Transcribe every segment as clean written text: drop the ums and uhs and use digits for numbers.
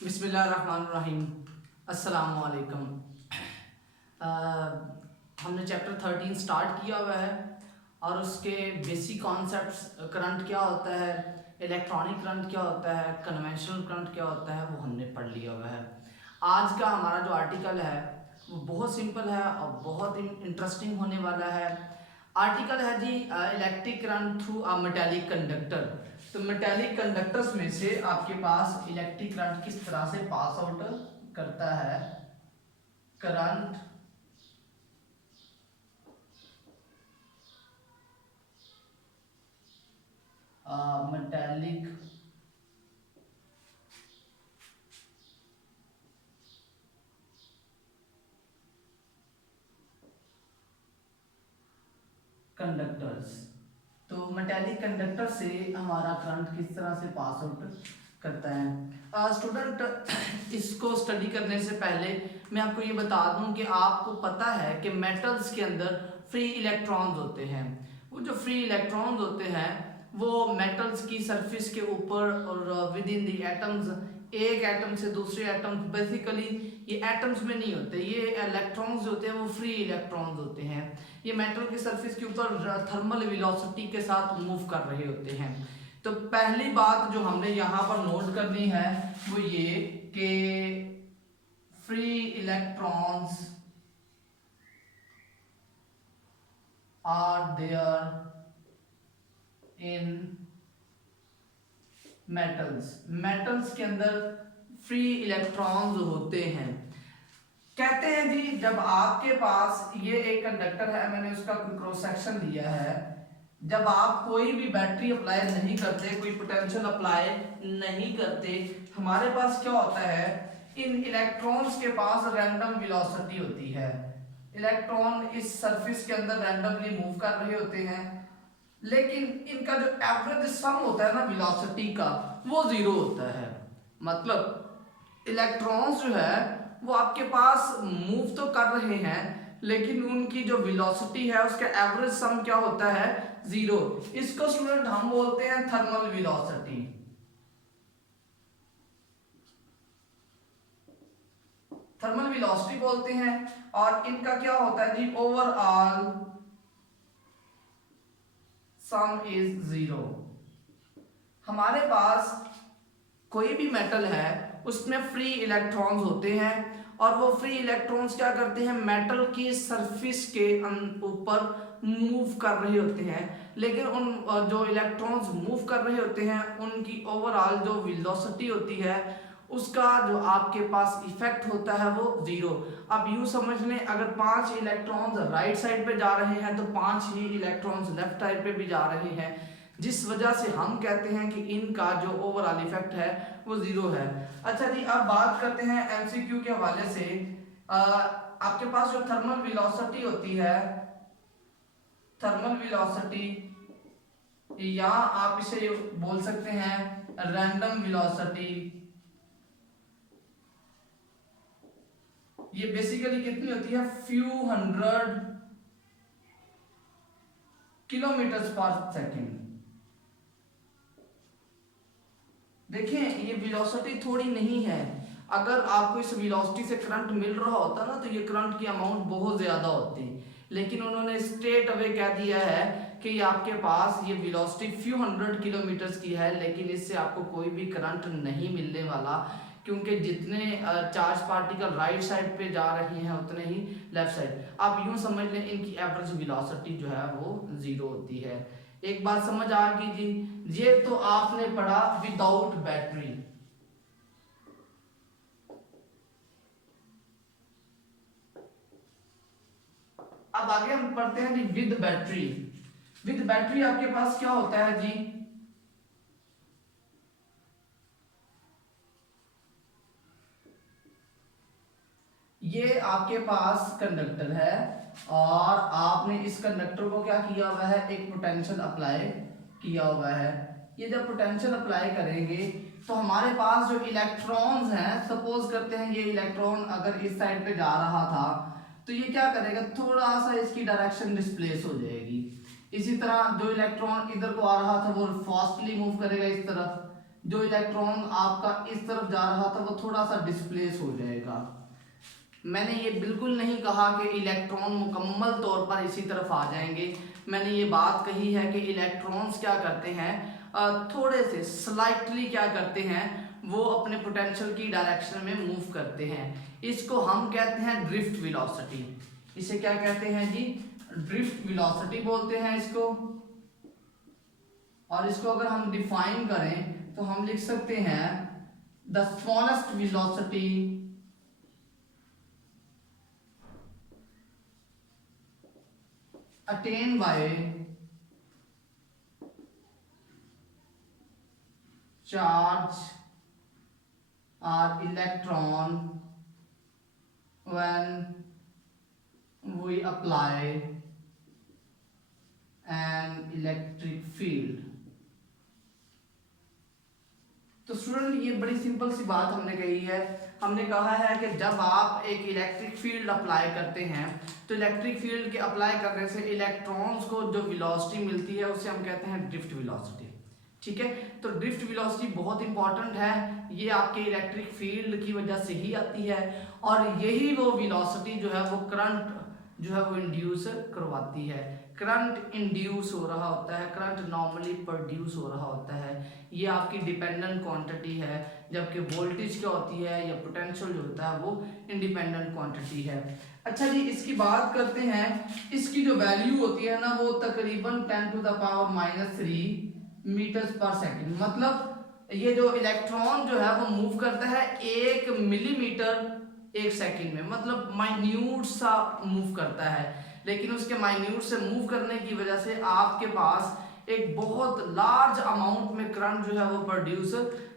बिस्मिल्लाहिर्रहमानिर्रहीम। अस्सलामु अलैकुम। हमने चैप्टर 13 स्टार्ट किया हुआ है और उसके बेसिक कॉन्सेप्ट्स, करंट क्या होता है, इलेक्ट्रॉनिक करंट क्या होता है, कन्वेंशनल करंट क्या होता है, वो हमने पढ़ लिया हुआ है। आज का हमारा जो आर्टिकल है वो बहुत सिंपल है और बहुत इंटरेस्टिंग होने वाला है। आर्टिकल है जी electric current through a metallic conductor. तो मेटालिक कंडक्टर्स में से आपके पास इलेक्ट्रिक करंट किस तरह से पास आउट करता है। Current metallic conductors. तो मेटालिक कंडक्टर से हमारा करंट किस तरह से पास आउट करता है। स्टूडेंट इसको स्टडी करने से पहले मैं आपको ये बता दूं कि आपको पता है कि मेटल्स के अंदर फ्री इलेक्ट्रॉन्स होते हैं। वो जो फ्री इलेक्ट्रॉन्स होते हैं वो मेटल्स की सरफेस के ऊपर और विद इन द एटम्स, एक एटम से दूसरे एटम, बेसिकली ये एटम्स में नहीं होते, ये इलेक्ट्रॉन्स होते हैं वो फ्री इलेक्ट्रॉन्स होते हैं। ये मेटल की सरफेस के ऊपर थर्मल वेलोसिटी के साथ मूव कर रहे होते हैं। तो पहली बात जो हमने यहाँ पर नोट करनी है वो ये कि free electrons are there in metals के अंदर फ्री इलेक्ट्रॉन्स होते हैं। कहते हैं जी जब आपके पास ये एक कंडक्टर है, मैंने उसका क्रॉस सेक्शन लिया है, जब आप कोई भी बैटरी अप्लाई नहीं करते, कोई पोटेंशियल अप्लाई नहीं करते, हमारे पास क्या होता है, इन इलेक्ट्रॉन्स के पास रैंडम वेलोसिटी होती है। इलेक्ट्रॉन इस सरफेस के अंदर रैंडमली मूव कर रहे होते हैं, लेकिन इनका जो एवरेज सम होता है ना वेलोसिटी का, वो जीरो होता है। मतलब इलेक्ट्रॉन्स जो है वो आपके पास मूव तो कर रहे हैं, लेकिन उनकी जो वेलोसिटी है उसका एवरेज सम क्या होता है, जीरो। इसको स्टूडेंट हम बोलते हैं थर्मल वेलोसिटी। थर्मल वेलोसिटी बोलते हैं। और इनका क्या होता है जी, ओवरऑल सम इज जीरो। हमारे पास कोई भी मेटल है उसमें फ्री इलेक्ट्रॉन्स होते हैं और वो फ्री इलेक्ट्रॉन्स क्या करते हैं, मेटल की सरफेस के ऊपर मूव कर रहे होते हैं, लेकिन उन जो इलेक्ट्रॉन्स मूव कर रहे होते हैं उनकी ओवरऑल जो वेलोसिटी होती है उसका जो आपके पास इफेक्ट होता है वो जीरो। अब यूं समझ लें, अगर 5 इलेक्ट्रॉन्स राइट साइड पे जा रहे हैं तो 5 ही इलेक्ट्रॉन्स लेफ्ट साइड पे भी जा रहे हैं, जिस वजह से हम कहते हैं कि इनका जो ओवरऑल इफेक्ट है वो जीरो है। अच्छा जी, अब बात करते हैं एमसीक्यू के हवाले से। आपके पास जो थर्मल वेलोसिटी होती है, थर्मल वेलोसिटी, या आप इसे बोल सकते हैं रैंडम वेलोसिटी, ये बेसिकली कितनी होती है, फ्यू हंड्रेड किलोमीटर पर सेकेंड। देखिए ये वेलोसिटी थोड़ी नहीं है, अगर आपको इस वेलोसिटी से करंट मिल रहा होता ना तो ये करंट की अमाउंट बहुत ज्यादा होती, लेकिन उन्होंने स्ट्रेट अवे कह दिया है कि आपके पास ये वेलोसिटी फ्यू हंड्रेड किलोमीटर्स की है, लेकिन इससे आपको कोई भी करंट नहीं मिलने वाला, क्योंकि जितने चार्ज पार्टिकल राइट साइड पे जा रहे हैं उतने ही लेफ्ट साइड। आप यूं समझ लें इनकी एवरेज वेलोसिटी जो है वो जीरो होती है। एक बात समझ आ गई जी, ये तो आपने पढ़ा विदाउट बैटरी। अब आगे हम पढ़ते हैं जी विद बैटरी। विद बैटरी आपके पास क्या होता है जी, ये आपके पास कंडक्टर है और आपने इस कंडक्टर को क्या किया हुआ है, एक पोटेंशियल अप्लाई किया हुआ है। ये जब पोटेंशियल अप्लाई करेंगे तो हमारे पास जो इलेक्ट्रॉन्स हैं, सपोज करते हैं ये इलेक्ट्रॉन अगर इस साइड पे जा रहा था तो ये क्या करेगा, थोड़ा सा इसकी डायरेक्शन डिस्प्लेस हो जाएगी। इसी तरह जो इलेक्ट्रॉन इधर को आ रहा था वो फास्टली मूव करेगा इस तरफ, जो इलेक्ट्रॉन आपका इस तरफ जा रहा था वो थोड़ा सा डिस्प्लेस हो जाएगा। मैंने ये बिल्कुल नहीं कहा कि इलेक्ट्रॉन मुकम्मल तौर पर इसी तरफ आ जाएंगे। मैंने ये बात कही है कि इलेक्ट्रॉन्स क्या करते हैं, थोड़े से स्लाइटली क्या करते हैं, वो अपने पोटेंशियल की डायरेक्शन में मूव करते हैं। इसको हम कहते हैं ड्रिफ्ट वेलोसिटी। इसे क्या कहते हैं जी, ड्रिफ्ट वेलोसिटी बोलते हैं इसको। और इसको अगर हम डिफाइन करें तो हम लिख सकते हैं the smallest velocity attained by charge or electron when we apply an electric field। तो स्टूडेंट ये बड़ी सिंपल सी बात हमने कही है। हमने कहा है कि जब आप एक इलेक्ट्रिक फील्ड अप्लाई करते हैं तो इलेक्ट्रिक फील्ड के अप्लाई करने से इलेक्ट्रॉन्स को जो वेलोसिटी मिलती है उसे हम कहते हैं ड्रिफ्ट वेलोसिटी। ठीक है, तो ड्रिफ्ट वेलोसिटी बहुत इंपॉर्टेंट है, ये आपके इलेक्ट्रिक फील्ड की वजह से ही आती है। और यही वो वेलोसिटी जो है वो करंट जो है वो इंड्यूस करवाती है। करंट इंड्यूस हो रहा होता है, करंट नॉर्मली प्रोड्यूस हो रहा होता है, ये आपकी डिपेंडेंट क्वांटिटी है। जबकि वोल्टेज क्या होती है या पोटेंशियल जो होता है वो इंडिपेंडेंट क्वांटिटी है। अच्छा जी, इसकी बात करते हैं। इसकी जो वैल्यू होती है ना वो तकरीबन 10⁻³ मीटर्स पर सेकेंड। मतलब ये जो इलेक्ट्रॉन जो है वो मूव करता है 1 मिलीमीटर 1 सेकेंड में, मतलब माइन्यूट सा मूव करता है। लेकिन उसके माइन्यूट से मूव करने की वजह से आपके पास एक बहुत लार्ज अमाउंट में करंट जो है वो प्रोड्यूस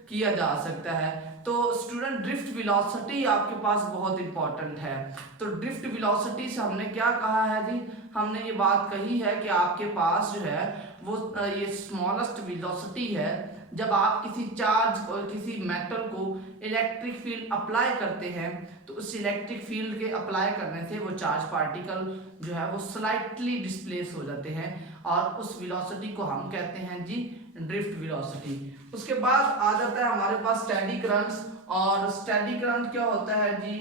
किया जा सकता है। तो स्टूडेंट ड्रिफ्ट वेलोसिटी आपके पास बहुत इंपॉर्टेंट है। तो ड्रिफ्ट वेलोसिटी से हमने क्या कहा है जी, हमने ये बात कही है कि आपके पास जो है वो ये स्मॉलेस्ट वेलोसिटी है जब आप किसी चार्ज और किसी मेटल को इलेक्ट्रिक फील्ड अप्लाई करते हैं तो उस इलेक्ट्रिक फील्ड के अप्लाई करने से वो चार्ज पार्टिकल जो है वो स्लाइटली डिस्प्लेस हो जाते हैं और उस वेलोसिटी को हम कहते हैं जी ड्रिफ्ट वेलोसिटी। उसके बाद आ जाता है हमारे पास स्टेडी करंट्स। और स्टेडी करंट क्या होता है जी,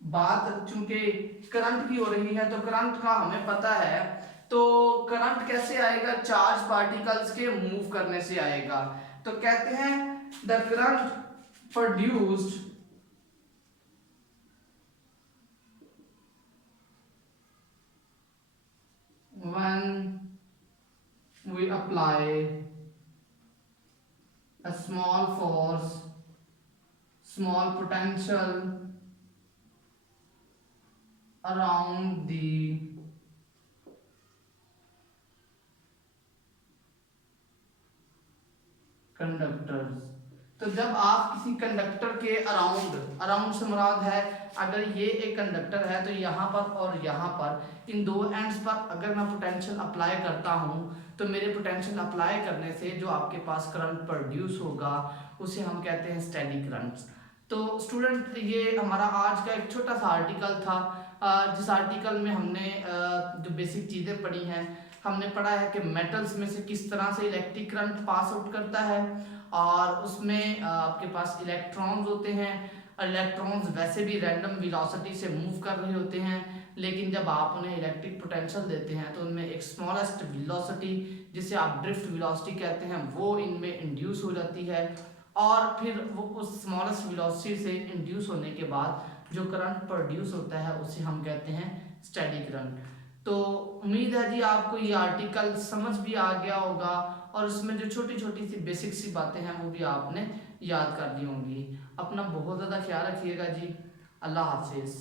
बात चूंकि करंट की हो रही है तो करंट का हमें पता है। तो करंट कैसे आएगा, चार्ज पार्टिकल्स के मूव करने से आएगा। तो कहते हैं the current produced when we apply a small force, small potential around the conductors. तो जब आप किसी कंडक्टर के अराउंड से मुराद है अगर ये एक कंडक्टर है तो यहाँ पर और यहाँ पर इन दो एंड्स पर अगर मैं पोटेंशियल अप्लाई करता हूँ तो मेरे पोटेंशियल अप्लाई करने से जो आपके पास करंट प्रोड्यूस होगा उसे हम कहते हैं स्टेडी करंट्स। तो स्टूडेंट ये हमारा आज का एक छोटा सा आर्टिकल था, जिस आर्टिकल में हमने जो बेसिक चीज़ें पढ़ी हैं, हमने पढ़ा है कि मेटल्स में से किस तरह से इलेक्ट्रिक करंट पास आउट करता है और उसमें आपके पास इलेक्ट्रॉन्स होते हैं। इलेक्ट्रॉन्स वैसे भी रैंडम वेलोसिटी से मूव कर रहे होते हैं, लेकिन जब आप उन्हें इलेक्ट्रिक पोटेंशियल देते हैं तो उनमें एक स्मॉलेस्ट वेलोसिटी जिसे आप ड्रिफ्ट वेलोसिटी कहते हैं वो इनमें इंड्यूस हो जाती है और फिर वो उस स्मॉलेस्ट वेलोसिटी से इंड्यूस होने के बाद जो करंट प्रोड्यूस होता है उसे हम कहते हैं स्टेडी करंट। तो उम्मीद है जी आपको ये आर्टिकल समझ भी आ गया होगा और उसमें जो छोटी छोटी सी बेसिक सी बातें हैं वो भी आपने याद कर ली होंगी। अपना बहुत ज़्यादा ख्याल रखिएगा जी। अल्लाह हाफिज़।